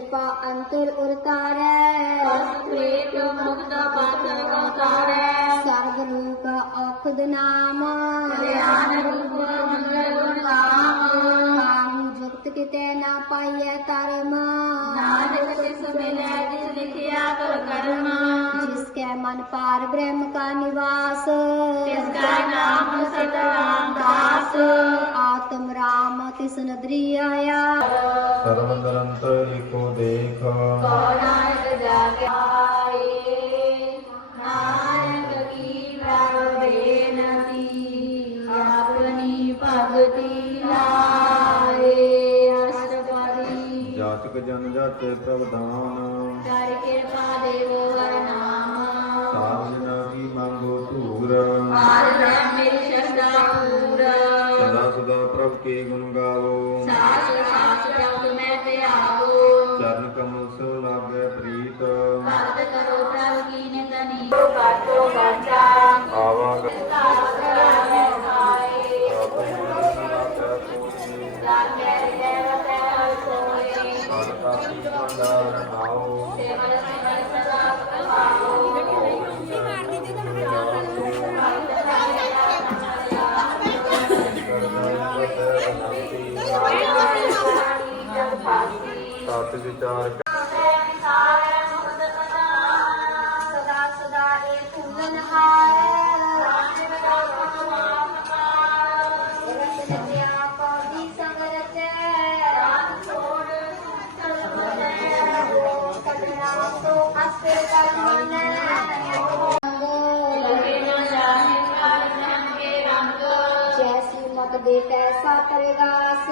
ਕਿਰਪਾ ਅੰਤਰ ਉਰਤਾਰੈ। ਪ੍ਰੇਤ ਮੁਕਤ ਪਾਤਰ ਉਤਾਰੈ। ਸਰਬ ਲੋਕ ਔਖਦ ਨਾਮ। ਗਿਆਨ ਰੂਪ ਮੰਗਲ ਗੁਣ ਨਾਮ। ਕਾਹੂ ਜਗਤ ਕਿਤੇ ਨਾ ਪਾਈਐ ਧਰਮ। ਨਾਨਕ ਤਿਸ ਮਿਲੈ ਜਿਸ ਲਿਖਿਆ ਕਰ ਕਰਮ। ਜਿਸ ਕੈ ਮਨ ਪਾਰ ਬ੍ਰਹਮ ਕਾ ਨਿਵਾਸ। ਤਿਸ ਕਾ ਨਾਮ ਸਤਨਾਮ ਦਾਸ ਆਤਮ ਰਾਮ ਤਿਸ ਨਦਰੀ ਆਇਆ। ਸਰਵ ਨਿਰੰਤਰ ਏਕੋ ਦੇਖ ਨਾਨਕ ਜਾਗਾਏ ਨਾਨਕ ਕੀ ਪ੍ਰਭ ਬੇਨਤੀ ਆਪਣੀ ਭਗਤੀ ਲਾਏ ਅਸ਼ਟਪਦੀ ਜਾਚਕ ਜਨ ਜਾਚੇ ਪ੍ਰਵਦਾਨ ਕਰ ਕਿਰਪਾ ਦੇਵੋ ਵਰਨਾਮ ਸਾਧ ਜਨਾ ਕੀ ਮੰਗੋ ਧੂਰ। ਆਰ ਲੈ ਮੇਰੀ ਸ਼ਰਧਾ ਪੂਰ। ਸਦਾ ਸਦਾ ਪ੍ਰਭ ਕੇ ਗੁਣ ਗਾਵੋ। ਸਾਸ ਸਾਸ ਸੋ ਲਾਗੇ ਪ੍ਰੀਤ। ਭਗਤ ਕਰੋ ਪ੍ਰਭ ਕੀ ਨਿਤਨੀ ਕਾਟੋ ਗਾਚਾ ਆਵਾਂਗ। ਲਾਗੇ ਦੇਵਤੇ ਦੇ ਤੈਸਾ ਪ੍ਰਗਾਸ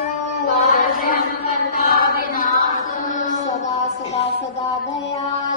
ਸਦਾ ਸਦਾ ਸਦਾ ਦਇਆਲ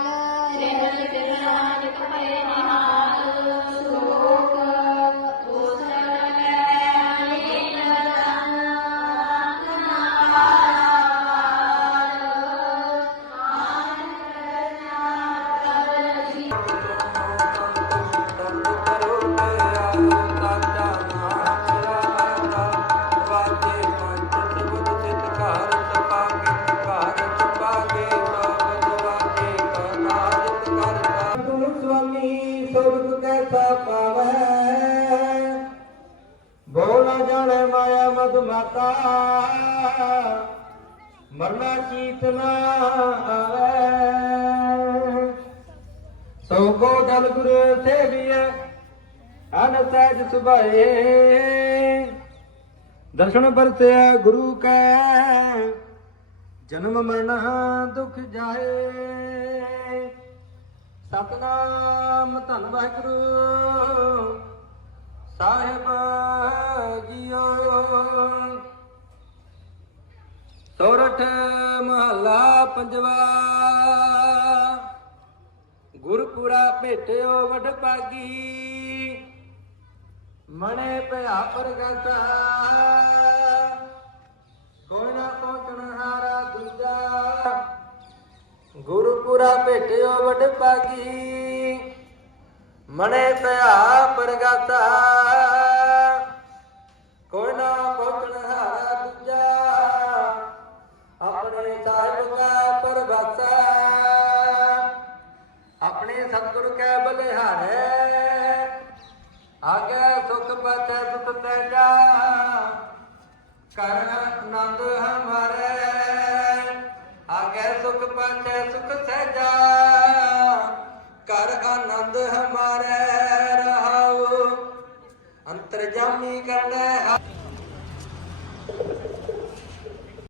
ਮਾਇਆ ਮਾਤਾ। ਮਰਨਾ ਚੀਤ ਨਾ ਆਵੈ। ਸੋ ਕੋ ਜਲ ਗੁਰੂ ਸੇਵੀਐ ਅਨ ਸਹਿਜ ਸੁਭਾਏ। ਦਰਸ਼ਨ ਬਰਸਿਆ ਗੁਰੂ ਕੈ, ਜਨਮ ਮਰਨ ਦੁਖ ਜਾਏ। ਸਤਨਾਮ ਧੰਨ ਵਾਹਿਗੁਰੂ, ਸਾਹਿਬ ਸੋਰਠ ਮਹੱਲਾ ਪੰਜਵਾ। ਗੁਰਪੁਰਾ ਭੇਟਿਓ ਵਡ ਪਾਗੀ ਮਣੇ ਭਇਆ ਪ੍ਰਗਟਾ। ਕੋਈ ਨਾ ਪਹੁੰਚਣ ਹਾਰਾ ਦੂਜਾ। ਗੁਰਪੁਰਾ ਭੇਟਿਓ ਵਡ ਪਾਗੀ ਮਣੇ ਪਿਆ ਪ੍ਰਗਾਤਾ ਕੋਈ ਨਾ ਆਪਣੇ ਸਤਿਗੁਰ ਕੈ ਬਲਿਹਾਰੇ, ਆਗੇ ਸੁਖ ਪਤੈ ਸੁਖ ਤੈਜਾ ਕਰ ਆਨੰਦ ਹਮਾਰੇ, ਆਗੇ ਸੁਖ ਪਾਛੈ ਸੁਖ ਸਹਿਜਾ ਕਰ ਆਨੰਦ ਹਮਾਰੇ ਰਹਾਉ, ਅੰਤਰਜਾਮੀ ਕਰਨੇ